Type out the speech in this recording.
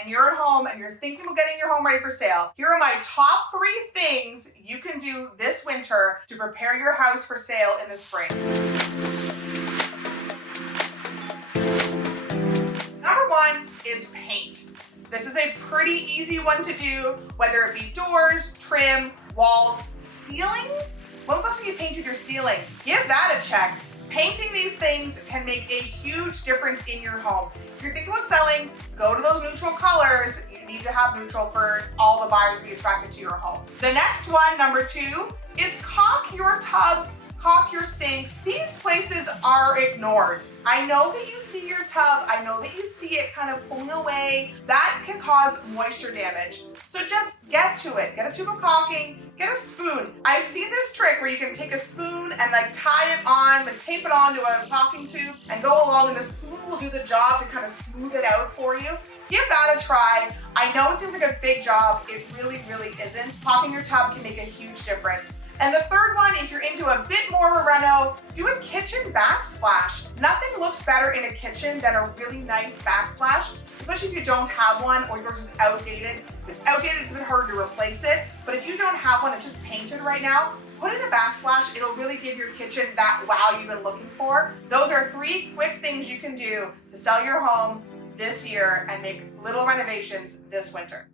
and you're at home and you're thinking about getting your home ready for sale, here are my top 3 things you can do this winter to prepare your house for sale in the spring. Number 1 is paint. This is a pretty easy one to do, whether it be doors, trim, walls, ceilings. When was the last time you painted your ceiling? Give that a check. Painting these things can make a huge difference in your home. If you're thinking about selling, go to those neutral colors. You need to have neutral for all the buyers to be attracted to your home. The next one, number 2, is caulk your tubs, caulk your sinks. These places are ignored. I know that you see your tub, I know that you see it kind of pulling away. That can cause moisture damage. So just get to it. Get a tube of caulking, get a spoon. I've seen this trick where you can take a spoon and like tie it on, like tape it onto a caulking tube and go along, and the spoon will do the job to kind of smooth it out for you. Give that a try. I know it seems like a big job. It really, really isn't. Caulking your tub can make a huge difference. And the third one, if you're into a bit more of a reno, do a kitchen backsplash. Nothing looks better in a kitchen than a really nice backsplash, especially if you don't have one or yours is outdated. If it's outdated, it's a bit harder to replace it. But if you don't have one, it's just painted right now, put in a backsplash. It'll really give your kitchen that wow you've been looking for. Those are 3 quick things you can do to sell your home this year and make little renovations this winter.